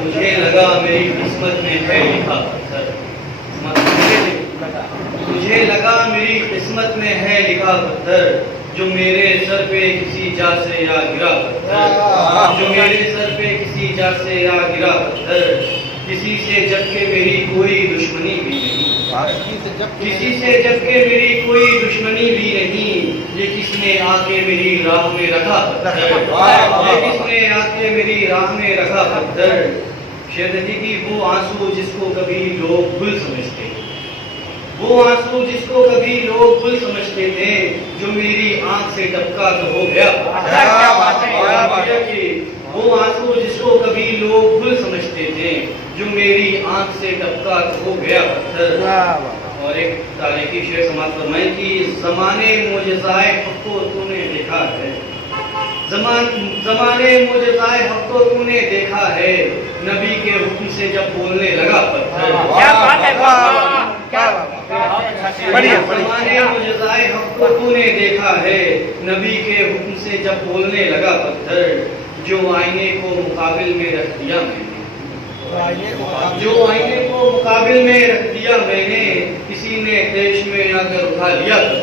مجھے لگا میری قسمت میں ہے لکھا پتھر، مجھے لگا میری قسمت میں ہے لکھا پتھر، جو میرے سر پہ کسی جا سے یا گرا پتھر، جو میرے سر پہ کسی جا سے یا گرا پتھر، کسی سے جب کہ میری کوئی دشمنی بھی نہیں، کسی سے جب کہ میری کوئی دشمنی بھی نہیں، یہ کس نے آ کے میری راہ میں رکھا پتھر، یہ کس نے آ کے میری راہ میں رکھا پتھر۔ شعر کی وہ آنسو جس کو کبھی لوگ گل سمجھتے، وہ آنسو جس کو کبھی لوگ گل سمجھتے تھے، جو میری آنکھ سے ٹپکا تو ہو گیا وہ آنسو جس کو کبھی لوگ گل سمجھتے تھے، جو میری آنکھ سے ٹپکا تو ہو گیا پتھر۔ اور ایک تاریخی شعر سماعت فرمائیں کہ زمانے معجزائے حق کو تو نے دیکھا ہے، زمانے معجزائے حق کو تو نے دیکھا ہے، نبی کے حکم سے جب بولنے لگا پتھر، زمانے معجزائے حق کو تو نے دیکھا ہے، نبی کے حکم سے جب بولنے لگا پتھر، جو آئینے کو مقابل میں رکھ دیا میں نے، جو آئینے کو مقابل میں رکھ دیا میں نے، کسی نے دیش میں آ کر اٹھا لیا پتھر،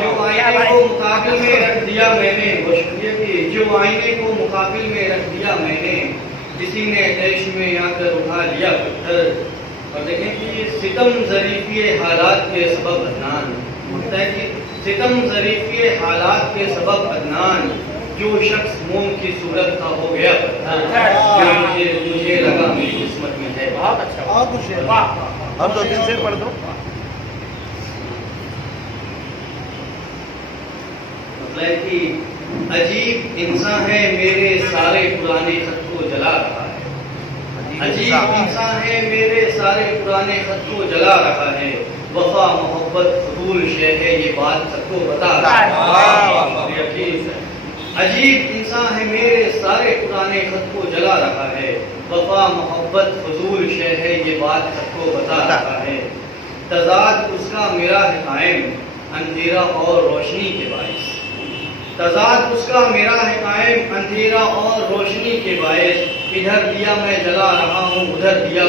جو آئینے کو مقابل میں رکھ دیا میں نے، جو آئینے کو مقابل میں رکھ دیا میں نے، کسی نے دیش میں آ کر اٹھا لیا پتھر۔ اور دیکھیں کہ ستم ظریفی حالات کے سبب عدنان، ہوتا ہے کہ ستم ظریفی حالات کے سبب عدنان، جو شخص موم کی صورت کا ہو گیا پتھر، مجھے لگا میری قسمت میں ہے۔ بہت اچھا، اب دو تین سے پڑھ دو۔ مطلب کہ عجیب انسان ہے میرے سارے پرانے خط کو جلا رہا ہے، عجیب انسان ہے میرے سارے پرانے خط کو جلا رہا ہے، وفا محبت فضول شے ہے یہ بات سب کو بتا رہا ہے۔ عجیب انسان ہے میرے سارے پرانے خط کو جلا رہا ہے، وفا محبت فضول شے ہے یہ بات سب کو بتا رہا ہے، تضاد اس کا میرا ہے قائم اندھیرا اور روشنی کے باعث، تضاد اس کا میرا ہے قائم اندھیرا اور روشنی کے باعث، ادھر دیا میں جلا رہا ہوں ادھر دیا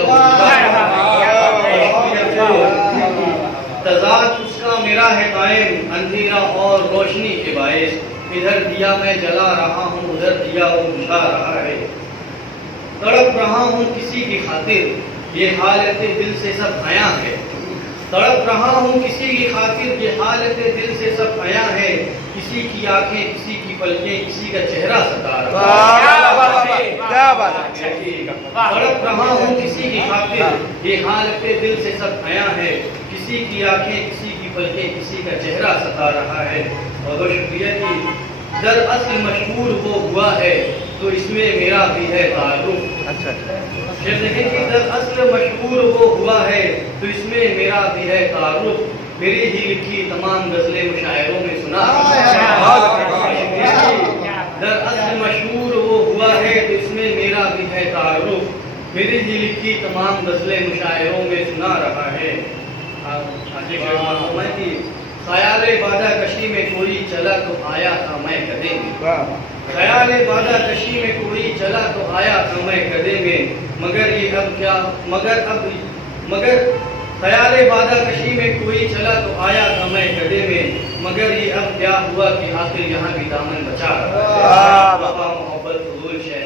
تضاد اس کا میرا ہے قائم اندھیرا اور روشنی کے باعث، ادھر دیا میں جلا رہا ہوں ادھر دیا وہ بجھا رہا ہے، تڑپ رہا ہوں کسی کی خاطر یہ حالت دل سے سب عیاں ہے، تڑپ رہا ہوں کسی کی خاطر یہ حالت دل سے سب عیاں ہے، کسی کی آنکھیں کسی کی پلکیں کسی کا چہرہ ستا رہا ہے، تڑپ رہا ہوں کسی کی خاطر یہ حالت دل سے سب عیاں ہے، کسی کی آنکھیں کسی کی پلکیں کسی کا چہرہ ستا رہا ہے۔ اور وہ شکریہ کہ دراصل مشہور وہ ہوا ہے تو اس میں میرا بھی ہے تعلق، اچھا شعر دیکھیں کہ دراصل مشہور وہ ہوا ہے تو اس میں میرا بھی ہے تعلق، میری ہی لکھی تمام غزلیں مشاعروں میں سنا، دراصل مشہور وہ ہوا ہے تو اس میں میرا بھی ہے تعلق، میری ہی لکھی تمام غزلیں مشاعروں میں سنا رہا ہے۔ خیال بادہ کشی میں کوئی چلا تو آیا تھا میں گدے میں، خیال بادہ کشی میں کوئی چلا تو آیا تھا میں گدے میں، مگر یہ اب کیا مگر خیال بادہ کشی میں کوئی چلا تو آیا تھا میں گدے میں، مگر یہ اب کیا ہوا کہ آخر یہاں بھی دامن بچا رہا ہے، وفا محبت فضول شے